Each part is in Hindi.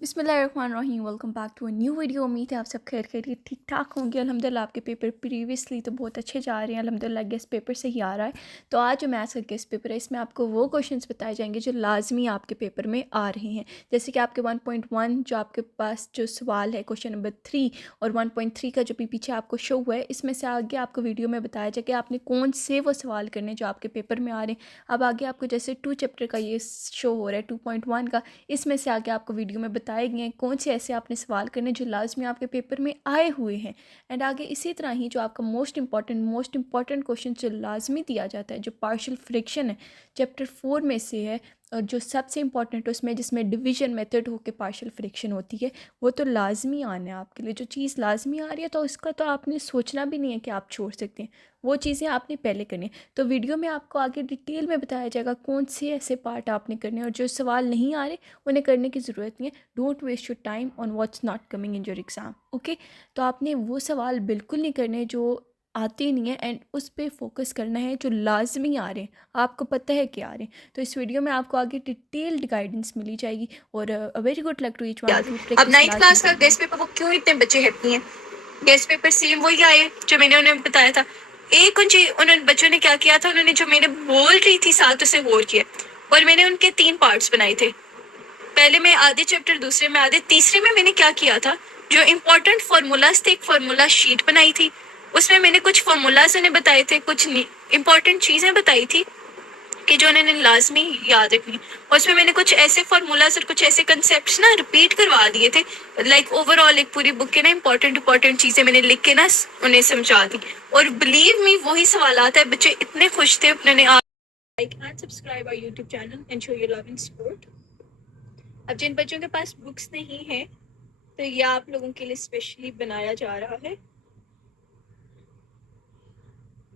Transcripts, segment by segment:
बिस्मिल्लाहिर्रहमानिर्रहीम। Welcome back to a new video. उम्मीद है आप सब खैर खैरियत ठीक ठाक होंगे। अल्हम्दुलिल्लाह आपके पेपर प्रीवियसली तो बहुत अच्छे जा रहे हैं। अल्हम्दुलिल्लाह गेस्ट पेपर से ही आ रहा है। तो आज जो मैथ्स का गेस्ट पेपर है इसमें आपको वो क्वेश्चंस बताए जाएंगे जो लाजमी आपके पेपर में आ रहे हैं। जैसे कि आपके 1.1 जो आपके पास जो सवाल है क्वेश्चन नंबर 3 और 1.3 का जो भी पीछे आपको शो हुआ है, इसमें से आगे आपको वीडियो में बताया जाए कि आपने कौन से वो सवाल करने जो आपके पेपर में आ रहे हैं। अब आगे आपको जैसे 2 चैप्टर का ये शो हो रहा है 2.1 का, इसमें से आगे आपको वीडियो में बताए गए हैं कौन से ऐसे आपने सवाल करने जो लाजमी आपके पेपर में आए हुए हैं। एंड आगे इसी तरह ही जो आपका मोस्ट इंपॉर्टेंट क्वेश्चन जो लाजमी दिया जाता है, जो पार्शियल फ्रैक्शन है, चैप्टर 4 में से है, और जो सबसे इंपॉर्टेंट उसमें जिसमें डिवीजन मेथड होकर पार्शियल फ्रैक्शन होती है, वो तो लाजमी आना है आपके लिए। जो चीज़ लाजमी आ रही है तो इसका तो आपने सोचना भी नहीं है कि आप छोड़ सकते हैं, वो चीज़ें आपने पहले करनी है। तो वीडियो में आपको आगे डिटेल में बताया जाएगा कौन से ऐसे पार्ट आपने करने हैं, और जो सवाल नहीं आ रहे उन्हें करने की ज़रूरत नहीं है। Don't waste your time on what's not coming in your exam. Okay, तो आपने वो सवाल बिल्कुल नहीं करने जो आते नहीं है, एंड उस पर फोकस करना है जो लाजमी आ रहे हैं, आपको पता है कि आ रहे हैं। तो इस वीडियो में आपको आगे डिटेल्ड गाइडेंस मिली जाएगी। और very good luck to each one of you. अब प्रैक्टिस नाइन्थ क्लास लाजमी का करिए। गेस्ट पेपर वो क्यों इतने बच्चे हैप्पी हैं? गेस्ट पेपर सेम वही आए जो मैंने उन्हें बताया था। एक उन्होंने बच्चों ने क्या किया था, उन्होंने जो मैंने बोल रही थी साथ उसे और किया। और मैंने उनके 3 पार्ट्स बनाए थे। पहले में आधे चैप्टर, दूसरे में आधे, तीसरे में मैंने क्या किया था, जो इंपॉर्टेंट फॉर्मूलाज थे, एक फॉर्मूला शीट बनाई थी। उसमें मैंने कुछ फॉर्मूलाज उन्हें बताए थे, कुछ इंपॉर्टेंट चीजें बताई थी कि जो उन्होंने लाजमी याद रखनी। और उसमें मैंने कुछ ऐसे फॉर्मूलाज और कुछ ऐसे कंसेप्ट ना रिपीट करवा दिए थे। लाइक ओवरऑल एक पूरी बुक के ना इंपॉर्टेंट चीजें मैंने लिख के ना उन्हें समझा दी। और बिलीव मी वही सवाल आता है, बच्चे इतने खुश थे। उन्होंने like and subscribe our YouTube channel and show your love and support. अब जिन बच्चों के पास बुक्स नहीं है तो ये आप लोगों के लिए स्पेशली बनाया जा रहा है।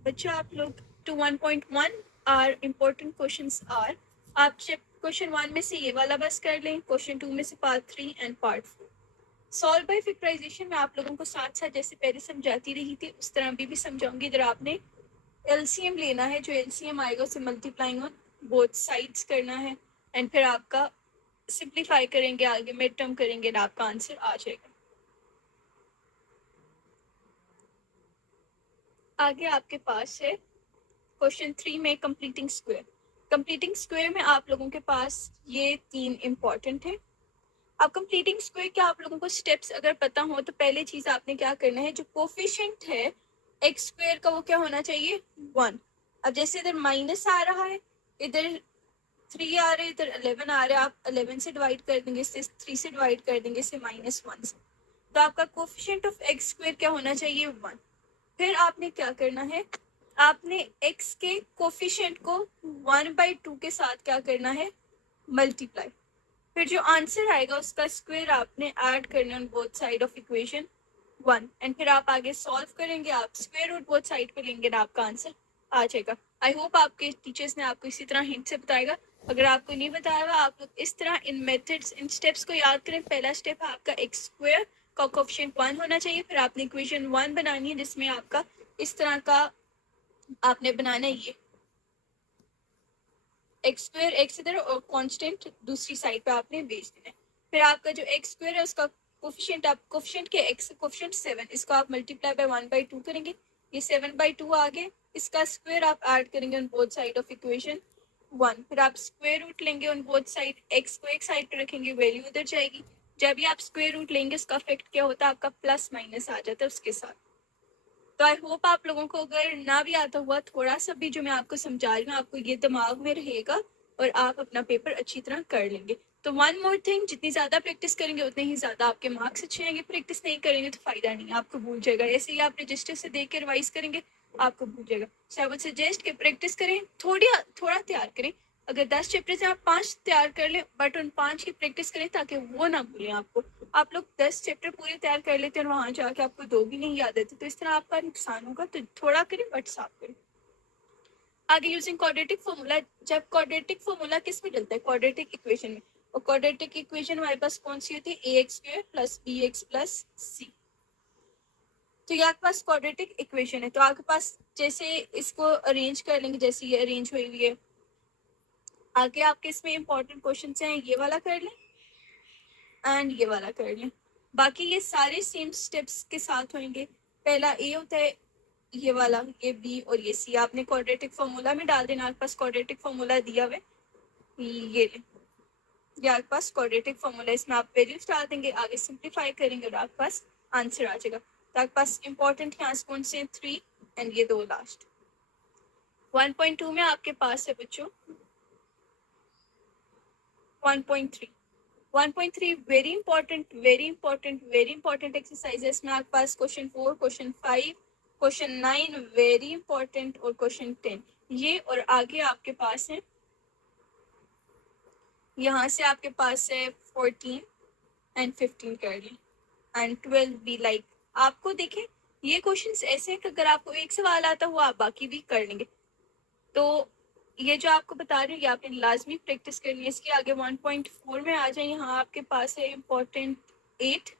बच्चों आप लोग two 1.1 are important questions are, आप क्वेश्चन 1 में से ये वाला बस कर लें, क्वेश्चन 2 में से part 3 and part 4। Solve by factorisation में आप लोगों को साथ साथ जैसे पहले समझाती रही थी उस तरह भी समझाऊंगी। इधर आपने एलसीएम लेना है, जो एलसीएम आएगा उसे मल्टीप्लाइंग ऑन बोथ साइड्स करना है, एंड फिर आपका सिंप्लीफाई करेंगे, आगे मिड टर्म करेंगे और आपका आंसर आ जाएगा। आगे आपके पास है क्वेश्चन 3 में कंप्लीटिंग स्क्वायर। कंप्लीटिंग स्क्वायर में आप लोगों के पास ये 3 इंपॉर्टेंट है। अब कंप्लीटिंग स्क्वायर के आप लोगों को स्टेप्स अगर पता हो तो पहले चीज आपने क्या करना है, जो कोफिशिएंट है एक्स स्क्वायर का वो क्या होना चाहिए, 1। अब जैसे इधर माइनस आ रहा है, इधर 3 आ रहे, इधर 11 आ रहा है, आप 11 से डिवाइड कर देंगे, इसे 3 से डिवाइड कर देंगे, इसे -1 से। तो आपका कोफिशिएंट ऑफ एक्स स्क्वायर क्या होना चाहिए, 1। फिर आपने क्या करना है, आपने x के कोफिशिएंट को 1/2 के साथ क्या करना है, मल्टीप्लाई। फिर जो आंसर आएगा उसका स्क्वायर आपने ऐड करना on both side of equation 1, and फिर आप आगे सॉल्व करेंगे, आप स्क्वायर रूट बोथ साइड पे लेंगे ना आपका आंसर आ जाएगा। आई होप आपके टीचर्स ने आपको इसी तरह हिंट से बताएगा। अगर आपको नहीं बताया हुआ, आप लोग इस तरह इन मेथड्स, इन स्टेप्स को याद करें। पहला स्टेप है आपका एक्स स्क्वायर का कोफिशिएंट 1 होना चाहिए, फिर आपने इक्वेशन 1 बनानी है जिसमें आपका इस तरह का आपने बनाना है, ये एक्स स्क्वायर, एक्स इधर और कांस्टेंट दूसरी साइड पे आपने भेज देना है। फिर आपका जो एक्स स्क्वायर है उसका कोफिशिएंट, आप कोफिशिएंट के एक्स कोफिशिएंट 7, इसको आप मल्टीप्लाई बाय 1/2 करेंगे, ये 7/2 आ गए। इसका स्क्वायर आप ऐड करेंगे on both side of equation 1। फिर आप स्क्वायर रूट लेंगे ऑन बोथ साइड, एक्स को एक साइड पे रखेंगे, वैल्यू उधर जाएगी। जब भी आप स्क्वायर रूट लेंगे उसका इफेक्ट क्या होता है, आपका प्लस माइनस आ जाता है उसके साथ। तो आई होप आप लोगों को अगर ना भी आता हुआ थोड़ा सा भी जो मैं आपको समझा रही हूँ आपको ये दिमाग में रहेगा और आप अपना पेपर अच्छी तरह कर लेंगे। तो वन मोर थिंग, जितनी ज्यादा प्रैक्टिस करेंगे उतने ही ज्यादा आपके मार्क्स अच्छे आएंगे। प्रैक्टिस नहीं करेंगे तो फायदा नहीं, आपको भूल जाएगा। ऐसे ही आप रजिस्टर से देख के रिवाइज करेंगे आपको भूल जाएगा। सो आई वुड सजेस्ट कि प्रैक्टिस करें, थोड़ा तैयार करें। अगर 10 चैप्टर से आप 5 तैयार कर लें, बट उन 5 की प्रैक्टिस करें ताकि वो ना भूलें आपको। आप लोग 10 चैप्टर पूरे तैयार कर लेते हैं और वहां जाके आपको 2 भी नहीं याद आते, तो इस तरह आपका नुकसान होगा। तो थोड़ा करें बट साफ करें। आगे यूजिंग क्वाड्रेटिक फॉर्मूला, जब क्वाड्रेटिक फॉर्मूला किस में डलता है, क्वाड्रेटिक इक्वेशन में। और क्वाड्रेटिक इक्वेशन हमारे पास कौन सी होती है, ax square plus bx plus c। तो ये आपके पास क्वाड्रेटिक इक्वेशन है। तो आपके पास जैसे इसको अरेंज कर लेंगे, जैसे ये अरेंज हुई हुई है। आगे आपके इसमें इंपॉर्टेंट क्वेश्चन हैं, ये वाला कर लें। एंड ये वाला कर लें। बाकी ये सारे सेम स्टेप्स के साथ होंगे। पहला ए होता है ये वाला, ये बी और ये सी आपने क्वाड्रेटिक फार्मूला में डाल देना। आपके पास क्वाड्रेटिक फार्मूला दिया हुआ है, ये लें, ये आपके पास क्वाड्रेटिक फार्मूला, इसमें आप वैल्यूज डाल देंगे, आगे सिंप्लीफाई करेंगे और आपके पास आंसर आ जाएगा। तो आपके पास इंपॉर्टेंट यहाँ से कौन से 3 एंड ये 2 लास्ट। 1.2 में आपके पास है बच्चों 1.3। 1.3 वेरी इंपॉर्टेंट एक्सरसाइज है। इसमें आपके पास question 4, question 5, question 9 very important और क्वेश्चन 10 ये, और आगे आपके पास है यहाँ से आपके पास है 14 एंड 15 कर लें एंड 12 भी। लाइक आपको देखें ये क्वेश्चंस ऐसे हैं कि अगर आपको एक सवाल आता हुआ आप बाकी भी कर लेंगे। तो ये जो आपको बता रही हूँ ये आपने लाजमी प्रैक्टिस करनी है। इसके आगे 1.4 में आ जाए, यहाँ आपके पास है इम्पोर्टेंट 8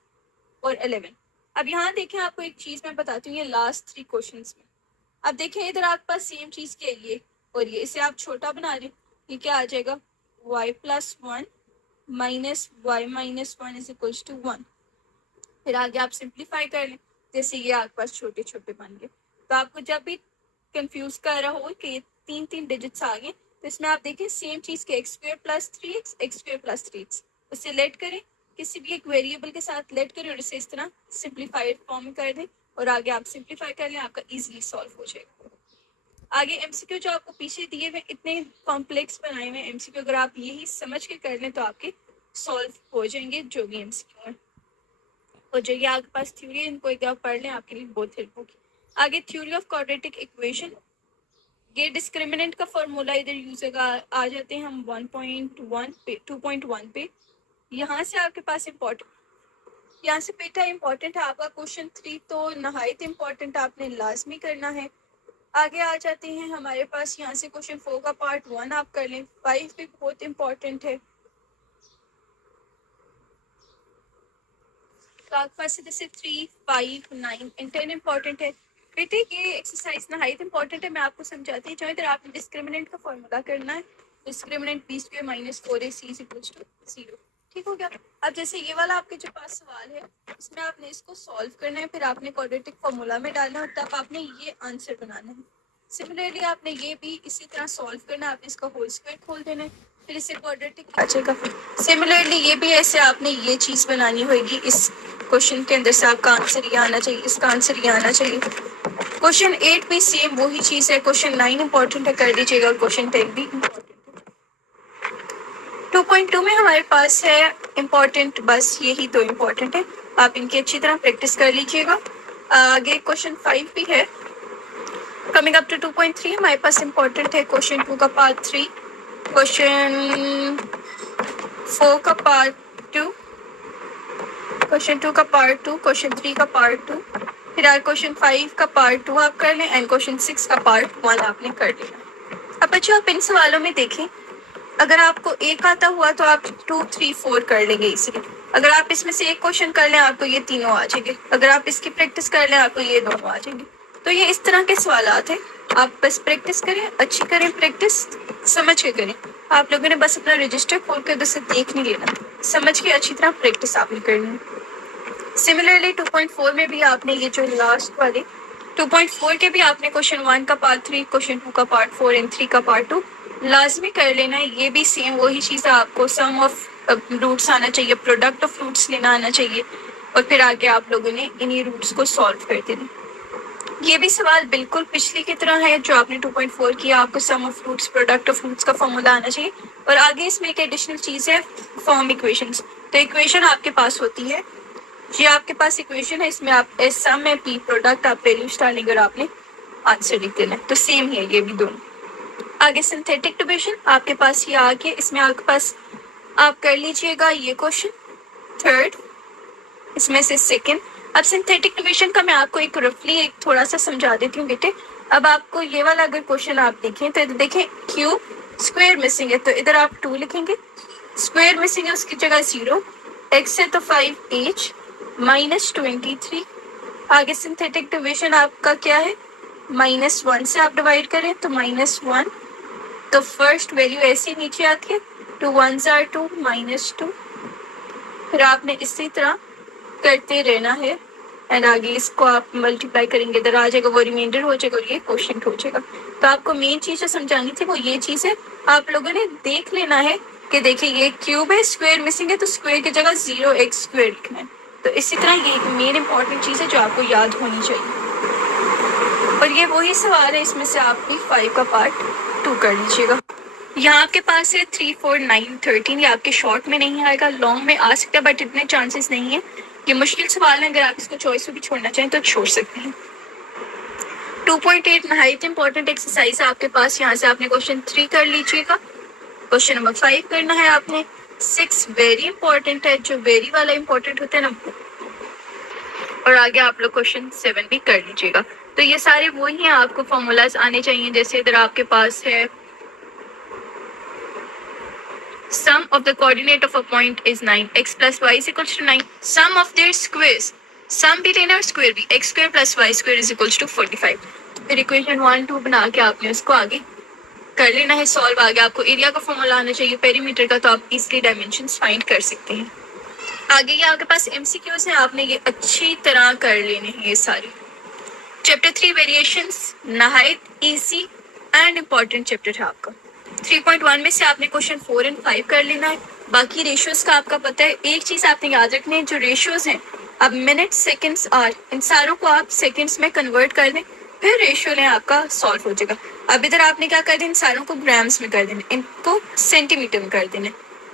और 11। अब यहाँ देखें आपको एक चीज़ मैं बताती हूँ, ये लास्ट 3 क्वेश्चंस में अब देखें इधर आपके पास सेम चीज़ के ये और ये, इसे आप छोटा बना रहे, ये क्या आ जाएगा y+1 minus y minus 1 is equals to 1। फिर आगे आप सिंप्लीफाई कर लें, जैसे ये आपके पास छोटे छोटे बन गए। तो आपको जब भी कंफ्यूज कर रहा हो कि 3 डिजिट्स आ गए, तो इसमें आप देखें सेम चीज़ के x² + 3x, x² + 3x, उसे लेट करें, किसी भी एक वेरिएबल के साथ लेट करें और इसे इस तरह सिंप्लीफाइड फॉर्म में कर दें और आगे आप सिंप्लीफाई कर लें, आपका इजीली सॉल्व हो जाएगा। आगे एमसीक्यू जो आपको पीछे दिए हुए इतने कॉम्प्लेक्स बनाए हुए एमसीक्यू, अगर आप यही समझ के कर लें तो आपके सॉल्व हो जाएंगे जो भी एमसीक्यू है। और जो ये आपके पास थ्योरी है इनको एक बार पढ़ लें, आपके लिए बहुत हेल्प होगी। आगे थ्योरी ऑफ क्वाड्रेटिक इक्वेशन, ये डिस्क्रिमिनेंट का फॉर्मूला इधर यूज होगा। आ जाते हैं हम 1.1 पे 2.1 पे। यहाँ से आपके पास इम्पोर्टेंट, यहाँ से बेटा इम्पोर्टेंट है आपका क्वेश्चन 3 तो नहायत इम्पोर्टेंट आपने लाजमी करना है। आगे आ जाते हैं हमारे पास यहाँ से क्वेश्चन 4 का पार्ट 1 आप कर लें। 5 भी बहुत इम्पोर्टेंट है। तो आपके पास जैसे 3, 5, 9 एंड 10 इम्पोर्टेंट है। बेटे ये एक्सरसाइज नहायत इंपॉर्टेंट है, मैं आपको समझाती हूँ। जो इधर आपने डिस्क्रिमिनेंट का फॉर्मूला करना है, डिस्क्रिमिनेंट b² - 4ac = 0। ठीक हो गया। अब जैसे ये वाला आपके जो पास सवाल है इसमें आपने इसको सॉल्व करना है, फिर आपने क्वाड्रेटिक फॉर्मूला में डालना है और तब आपने ये आंसर बनाना है। सिमिलरली आपने ये भी इसी तरह सॉल्व करना है, आपने इसका होल स्क्वायर खोल देना है, फिर इसे क्वाड्रेटिक आ जाएगा। सिमिलरली ये भी ऐसे आपने ये चीज़ बनानी होगी, इस क्वेश्चन के अंदर से आपका आंसर ये आना चाहिए, इसका आंसर ये आना चाहिए। क्वेश्चन 8 भी सेम वही चीज़ है। क्वेश्चन 9 इंपॉर्टेंट है, कर दीजिएगा, और क्वेश्चन 10 भी इम्पोर्टेंट है। 2.2 में हमारे पास है इम्पोर्टेंट, बस यही 2 इम्पोर्टेंट है, आप इनकी अच्छी तरह प्रैक्टिस कर लीजिएगा। आगे क्वेश्चन 5 भी है। कमिंग अप टू 2.3 हमारे पास इम्पोर्टेंट है क्वेश्चन 2 का पार्ट 3, क्वेश्चन 4 का पार्ट 2, क्वेश्चन 2 का पार्ट 2, क्वेश्चन 3 का पार्ट 2, फिर क्वेश्चन 5 का पार्ट 2 आप कर लें एंड क्वेश्चन 6 का पार्ट 1 आपने कर लिया। अब बच्चों आप इन सवालों में देखें, अगर आपको एक आता हुआ तो आप 2, 3, 4 कर लेंगे इसलिए। अगर आप इसमें से एक क्वेश्चन कर लें आपको ये तीनों आ जाएंगे, अगर आप इसकी प्रैक्टिस कर लें आपको ये दोनों आ जाएंगे। तो ये इस तरह के सवालात हैं, आप बस प्रैक्टिस करें, अच्छी करें प्रैक्टिस, समझ के करें। आप लोगों ने बस अपना रजिस्टर खोल कर उसे देख नहीं लेना, समझ के अच्छी तरह प्रैक्टिस आपने करनी है। सिमिलरली 2.4 में भी आपने ये जो लास्ट वाले 2.4 के भी आपने क्वेश्चन 1 का पार्ट 3, क्वेश्चन 2 का पार्ट 4 एंड 3 का पार्ट 2 लाजमी कर लेना है। ये भी सेम वही चीज़ है, आपको सम ऑफ रूट्स आना चाहिए, प्रोडक्ट ऑफ रूट्स लेना आना चाहिए, और फिर आगे आप लोगों ने इन्हीं रूट्स को सॉल्व कर देना। ये भी सवाल बिल्कुल पिछली की तरह है जो आपने 2.4 किया, आपको sum of roots, product of roots का फॉर्मूला आना चाहिए, और आगे इसमें एक एडिशनल चीज़ है फॉर्म इक्वेशंस। तो इक्वेशन आपके पास होती है, ये आपके पास इक्वेशन है, इसमें आप एस सम में पी प्रोडक्ट आप वैल्यूज डालेंगे और आपने आंसर लिख देना है। तो सेम ही है ये भी दोनों। आगे सिंथेटिक डिविजन आपके पास ये आ गया, इसमें आपके पास आप कर लीजिएगा ये क्वेश्चन थर्ड, इसमें से सेकंड। अब सिंथेटिक डिविजन का मैं आपको एक रफली एक थोड़ा सा समझा देती हूँ बेटे। अब आपको ये वाला अगर क्वेश्चन आप देखें तो इधर देखें क्यूब स्क्वायर मिसिंग है, तो इधर आप 2 लिखेंगे, स्क्वायर मिसिंग है उसकी जगह 0, x है तो 5h -23। आगे सिंथेटिक डिविजन आपका क्या है, -1 से आप डिवाइड करें तो -1, तो फर्स्ट वैल्यू ऐसी नीचे आती है, 2 1s are 2 -2, फिर आपने इसी तरह करते रहना है एंड आगे इसको आप मल्टीप्लाई करेंगे, इधर आ जाएगा, वो रिमाइंडर हो जाएगा और ये क्वोशिएंट हो जाएगा। तो आपको मेन चीज़ जो समझानी थी वो ये चीज़ है, आप लोगों ने देख लेना है कि देखिए ये क्यूब है, स्क्वायर मिसिंग है, तो स्क्वायर की जगह 0x स्क्वायर लिखना है। तो इसी तरह ये एक मेन इंपॉर्टेंट चीज़ है जो आपको याद होनी चाहिए। और ये वही सवाल है, इसमें से आप भी 5 का पार्ट 2 कर लीजिएगा। यहाँ आपके पास है 3, 4, 9, 13। ये आपके शॉर्ट में नहीं आएगा, लॉन्ग में आ सकता है बट इतने चांसेस नहीं है। ये मुश्किल सवाल है, अगर आप इसको चॉइस में भी छोड़ना चाहें तो छोड़ सकते हैं। 2.8 नहायत इंपॉर्टेंट एक्सरसाइज है आपके पास। यहाँ से आपने क्वेश्चन 3 कर लीजिएगा, क्वेश्चन नंबर 5 करना है आपने। 6 वेरी इंपॉर्टेंट है, जो वेरी वाला इंपॉर्टेंट होता है ना, और आगे आप लोग क्वेश्चन 7 भी कर लीजिएगा। तो ये सारे वही हैं, आपको फॉर्मूलाज आने चाहिए। जैसे इधर आपके पास है sum of the coordinate of a point is 9, x plus y is equals to 9, sum of their squares, sum भी लेना और स्क्वायर भी, x square plus y square is equals to 45। तो फिर इक्वेशन 1, 2 बना के आपने उसको आगे कर लेना है सॉल्व। आगे आपको एरिया का फॉर्मूला आना चाहिए पेरीमीटर का, तो आप इजली डायमेंशंस फाइंड कर सकते हैं। आगे ये आपके पास MCQs हैं, आपने ये अच्छी तरह कर लेने हैं ये सारे। चैप्टर 3 वेरिएशंस नहायत इजी एंड इम्पॉर्टेंट चैप्टर है आपका। 3.1 में से आपने क्वेश्चन 4 और 5 कर लेना है। बाकी रेशियोज का आपका पता है। एक चीज आपने याद रखनी है, जो रेशियोज हैं, अब मिनट, सेकंड्स, आवर, इन सारों को आप सेकंड्स में कन्वर्ट कर दें, फिर रेशियो लें, आपका सॉल्व हो जाएगा। अब इधर आपने क्या कर दें, इन सारों को ग्राम्स में कर देना, इनको सेंटीमीटर में कर देना।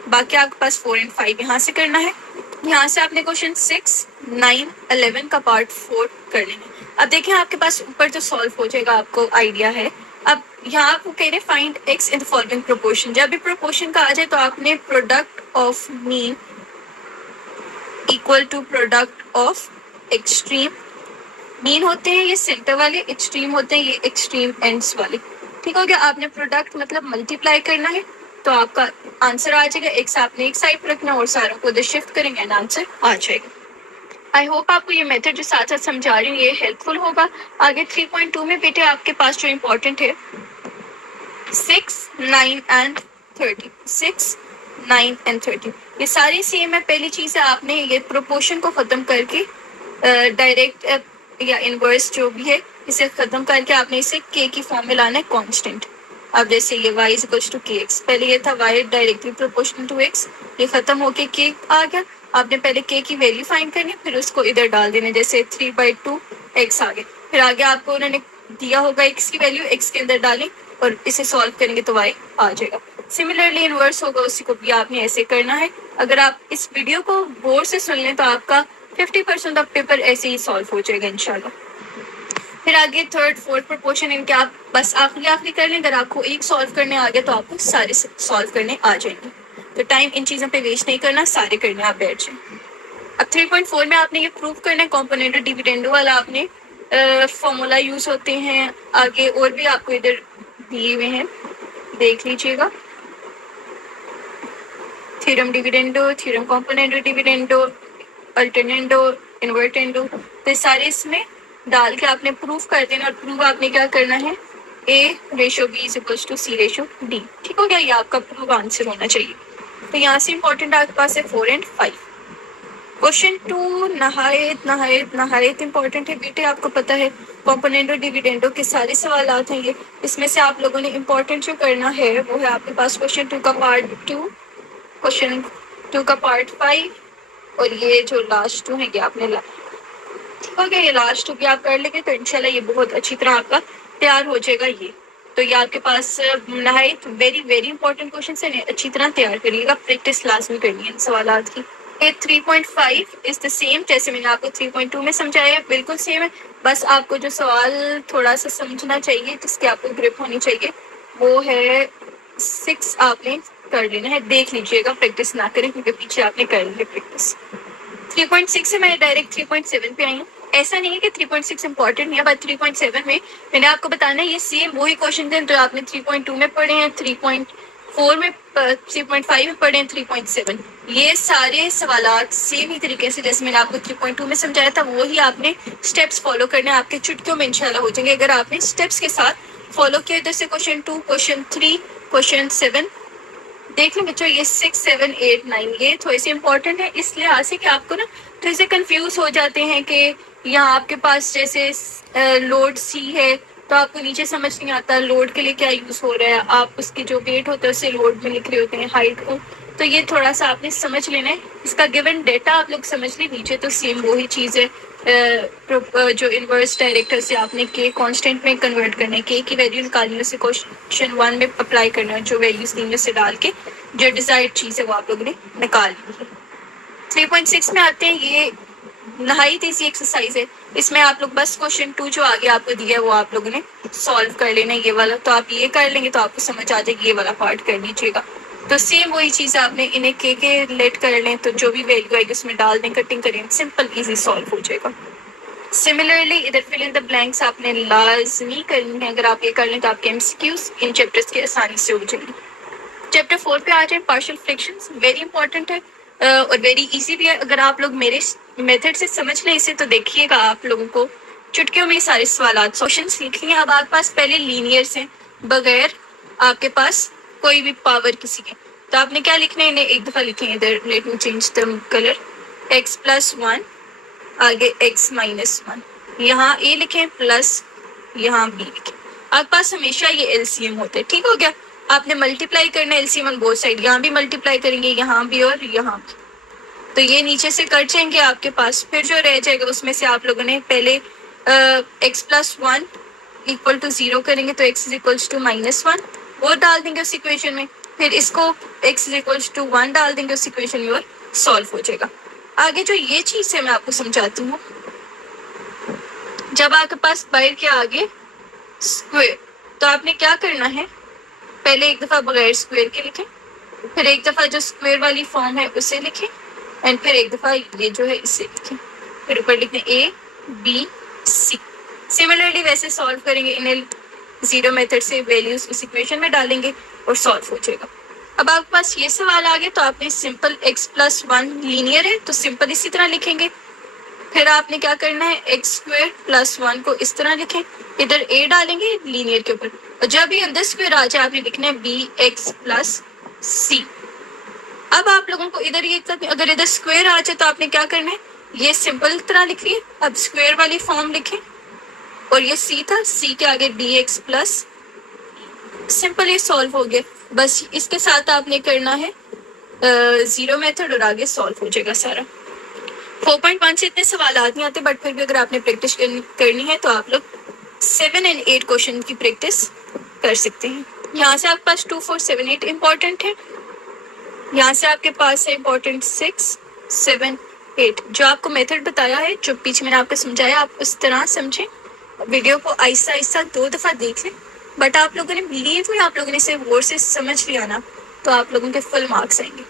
बाकी आपके पास 4 और 5 यहाँ से करना है। यहाँ से आपने क्वेश्चन 6, 9, 11 का पार्ट 4 कर लेना। अब देखिए आपके पास ऊपर जो सॉल्व हो जाएगा, आपको आइडिया है। अब यहाँ आपको कह रहे find x in the following proportion. जब भी प्रोपोर्शन का आ जाए तो आपने product of mean equal to product of extreme. Mean होते हैं ये सेंटर वाले, एक्सट्रीम होते हैं ये एक्सट्रीम एंड्स वाले। ठीक हो गया। आपने प्रोडक्ट मतलब मल्टीप्लाई करना है, तो आपका आंसर आ जाएगा। x आपने एक साइड पर रखना और सारों को उधर शिफ्ट करेंगे एंड आंसर आ जाएगा। आई होप आपको ये मेथड जो साथ साथ समझा रही हूँ ये हेल्पफुल होगा। आगे 3.2 में बेटे आपके पास जो इम्पोर्टेंट है 6, 9 एंड 30, 6, 9 एंड 30 ये सारी सेम है। पहली चीज़ है आपने ये प्रोपोर्शन को ख़त्म करके डायरेक्ट या इनवर्स जो भी है इसे ख़त्म करके आपने इसे k की फॉर्म में लाना है कांस्टेंट। अब जैसे ये y is equals to kx, पहले ये था y directly proportional to x, ये ख़त्म होके k आ गया। आपने पहले k की वैल्यू फाइंड करनी, फिर उसको इधर डाल देना, जैसे 3/2 x आ गया। फिर आगे आपको उन्होंने दिया होगा x की वैल्यू, x के अंदर डालें और इसे सॉल्व करेंगे तो y आ जाएगा। सिमिलरली इनवर्स होगा, उसी को भी आपने ऐसे करना है। अगर आप इस वीडियो को गौर से सुन लें तो आपका 50% ऑफ पेपर ऐसे ही सॉल्व हो जाएगा इंशाल्लाह। फिर आगे 3rd, 4th प्रोपोर्शन इनके आप बस आखिरी कर लें। अगर आपको एक सॉल्व करने आ गया तो आपको सारे सॉल्व करने आ जाएंगे। तो टाइम इन चीज़ों पे वेस्ट नहीं करना, सारे करने आप बैठ जाएं। अब 3.4 में आपने ये प्रूव करना है, कॉम्पोनेंटो डिविडेंडो वाला आपने फॉर्मूला यूज होते हैं। आगे और भी आपको इधर दिए हुए हैं, देख लीजिएगा। Theorem dividendo, theorem componendo dividendo, alternendo, invertendo, तो सारे इसमें डाल के आपने प्रूव कर देना। और प्रूव आपने क्या करना है, A/B is equals to C/D। ठीक हो गया, ये आपका प्रूव आंसर होना चाहिए। तो यहाँ से इंपॉर्टेंट आपके पास है 4 और 5। क्वेश्चन 2 नहायत इंपॉर्टेंट है बेटे, आपको पता है कॉम्पोनेंटो डिविडेंडो के सारे सवाल हैं ये। इसमें से आप लोगों ने इंपॉर्टेंट जो करना है वो है आपके पास क्वेश्चन 2 का पार्ट 2, क्वेश्चन 2 का पार्ट 5 और ये जो लास्ट 2 है ये आपने ठीक हो गया। ये लास्ट 2 भी आप कर लेंगे तो इंशाल्लाह ये बहुत अच्छी तरह आपका तैयार हो जाएगा। ये तो ये आपके पास नहायत वेरी इंपॉर्टेंट क्वेश्चन है, अच्छी तरह तैयार करिएगा, प्रैक्टिस लाजमी करनी है इन सवालात की। 3.5 इज द सेम जैसे मैंने आपको 3.2 में समझाया, बिल्कुल सेम है। बस आपको जो सवाल थोड़ा सा समझना चाहिए, जिसकी आपको ग्रिप होनी चाहिए, वो है 6 आपने कर लेना है। देख लीजिएगा, प्रैक्टिस ना करें क्योंकि पीछे आपने कर ली है प्रैक्टिस। 3.6 से मैं डायरेक्ट 3.7 पे आई हूँ। ऐसा नहीं है कि 3.6 इंपॉर्टेंट नहीं है, बट 3.7 में मैंने आपको बताना है ये सेम वही क्वेश्चन थे जो आपने 3.2 में पढ़े हैं, 3.4 में, 3.5 में पढ़े हैं, 3.7 ये सारे सवालात सेम ही तरीके से जैसे मैंने आपको 3.2 में समझाया था वही आपने स्टेप्स फॉलो करने, आपके चुटकियों में इंशाल्लाह हो जाएंगे अगर आपने स्टेप्स के साथ फॉलो किया। जैसे क्वेश्चन 2, क्वेश्चन 3, क्वेश्चन 7 देख लें बच्चों, ये 6, 7, 8, 9 ये थोड़े से इंपॉर्टेंट है इस लिहाज से कि आपको ना थोड़े से कंफ्यूज हो जाते हैं कि यहाँ आपके पास जैसे लोड सी है तो आपको नीचे समझ नहीं आता लोड के लिए क्या यूज हो रहा है, आप उसके जो वेट होता है उससे लोड में लिख रहे होते हैं हाइट को, तो ये थोड़ा सा आपने समझ लेना है। इसका गिवन डेटा आप लोग समझ लें, नीचे तो सेम वही चीज़ है, जो इनवर्स डायरेक्टर से आपने के कांस्टेंट में कन्वर्ट करना है, के की वैल्यू निकालनी है, उसे क्वेश्चन 1 में अप्लाई करना है, जो वैल्यूज दी है उसे डाल के जो डिजायर्ड चीज़ है वो आप लोगों ने निकाल ली है। 3.6 में आते हैं, ये नहाई थी एक्सरसाइज है, इसमें आप लोग बस क्वेश्चन 2 जो आगे आपको दिया है वो आप लोगों ने सॉल्व कर लेना है, ये वाला तो आप ये कर लेंगे तो आपको समझ आ जाएगी, ये वाला पार्ट कर लीजिएगा। तो सेम वही चीज़ आपने इन्हें के रिलेट कर लें, तो जो भी वैल्यू आएगी उसमें डाल दें, कटिंग करें, सिंपल इजी सॉल्व हो जाएगा। सिमिलरली इधर फिल इन द ब्लैंक्स आपने लाजमी करनी है, अगर आप ये कर लें तो आपके एमसीक्यूज इन चैप्टर्स के आसानी से हो जाएंगे। चैप्टर 4 पे आ जाए, पार्शियल फ्रैक्शंस, वेरी इंपॉर्टेंट है और वेरी इजी भी है। अगर आप लोग मेरे मेथड से समझ लें इसे तो देखिएगा आप लोगों को चुटकियों में सारे सवाल सॉल्यूशंस लिख लिए। अब आपके पास पहले लीनियर्स हैं, बगैर आपके पास कोई भी पावर किसी के, तो आपने क्या लिखना है, इन्हें एक दफ़ा लिखें इधर, let me change the colour, x+1 आगे x-1, यहाँ a लिखें प्लस यहाँ b लिखें। आपके पास हमेशा ये एलसीएम होता है, ठीक हो गया। आपने मल्टीप्लाई करना है एलसीएम ऑन बोथ साइड, यहाँ भी मल्टीप्लाई करेंगे, यहाँ भी और यहाँ भी, तो ये नीचे से कट जाएंगे आपके पास, फिर जो रह जाएगा उसमें से आप लोगों ने पहले x+1 इक्वल टू 0 करेंगे, तो x इक्वल्स टू -1 वो डाल देंगे उस इक्वेशन में, फिर इसको x इक्वल्स टू 1 डाल देंगे उस इक्वेशन में और सॉल्व हो जाएगा। आगे जो ये चीज़ है मैं आपको समझाती हूँ, जब आपके पास बाहर के आगे स्क्वायर, तो आपने क्या करना है, पहले एक दफ़ा बगैर स्क्वायर के लिखें, फिर एक दफ़ा जो स्क्वायर वाली फॉर्म है उसे लिखें, एंड फिर एक दफ़ा ये जो है इसे लिखें, फिर ऊपर लिखें a b c। सिमिलरली वैसे सॉल्व करेंगे, इन्हें जीरो मेथड से वैल्यूज उस इक्वेशन में डालेंगे और सॉल्व हो जाएगा। अब आपके पास ये सवाल आ गया, तो आपने सिंपल x+1 लीनियर है तो सिंपल इसी तरह लिखेंगे, फिर आपने क्या करना है x²+1 को इस तरह लिखें, इधर a डालेंगे लीनियर के ऊपर, और जब भी अंदर स्क्वायर आ जाए आपने लिखना है bx+c। अब आप लोगों को इधर ये अगर इधर स्क्वायर आ जाए तो आपने क्या करना है, ये सिंपल तरह लिखिए, अब स्क्वायर वाली फॉर्म लिखें, और ये c था, c के आगे dx+, सिंपल ये सॉल्व हो गया। बस इसके साथ आपने करना है जीरो मेथड और आगे सॉल्व हो जाएगा सारा। 4.1 से इतने सवाल नहीं आते, बट फिर भी अगर आपने प्रैक्टिस करनी है तो आप लोग 7 और 8 क्वेश्चन की प्रैक्टिस कर सकते हैं। यहाँ से आपके पास 2, 4, 7, 8 इम्पॉर्टेंट है, यहाँ से आपके पास है इम्पोर्टेंट 6, 7, 8। जो आपको मेथड बताया है, जो पीछे मैंने आपको समझाया, आप उस तरह समझें, वीडियो को आहिस्ता आहिस्ता 2 दफ़ा देख लें, बट आप लोगों ने बिलीव में आप लोगों ने सिर्फ वर्ड से समझ लिया ना तो आप लोगों के फुल मार्क्स आएंगे।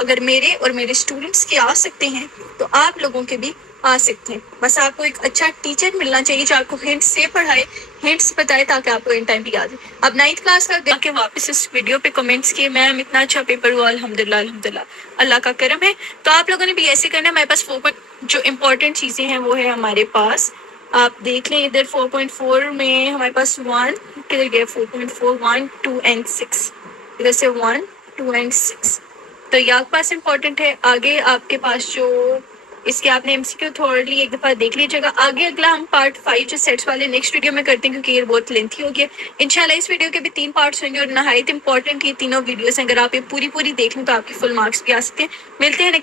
अगर मेरे और मेरे स्टूडेंट्स के आ सकते हैं तो आप लोगों के भी आ सकते हैं। बस आपको एक अच्छा टीचर मिलना चाहिए जो आपको हिंट्स से पढ़ाए, हिंट्स बताए, ताकि आपको इन टाइम भी याद है। अब 9th क्लास का आके वापस इस वीडियो पे कमेंट्स किए, मैम इतना अच्छा पेपर हुआ, अल्हम्दुलिल्लाह अल्हम्दुलिल्लाह, अल्लाह का करम है। तो आप लोगों ने भी ऐसे करना है। हमारे पास 4 जो इम्पोर्टेंट चीज़ें हैं वो है हमारे पास, आप देख लें इधर 4.4 में हमारे पास 1 किधर गया, 4.4 1 2 and 6, इधर से 1 2 and 6, तो ये आपके पास इम्पोर्टेंट है। आगे आपके पास जो इसके आपने एमसीक्यू थोड़ी एक दफ़ा देख लीजिएगा। आगे अगला हम पार्ट 5 जो सेट्स वाले नेक्स्ट वीडियो में करते हैं, क्योंकि ये बहुत लेंथी हो गया। इंशाल्लाह इस वीडियो के भी 3 पार्ट्स होंगे और नहायत इंपॉर्टेंट ये तीनों वीडियोस हैं, अगर आप ये पूरी देख लें तो आपके फुल मार्क्स भी आ सकते हैं। मिलते हैं नेक्स्ट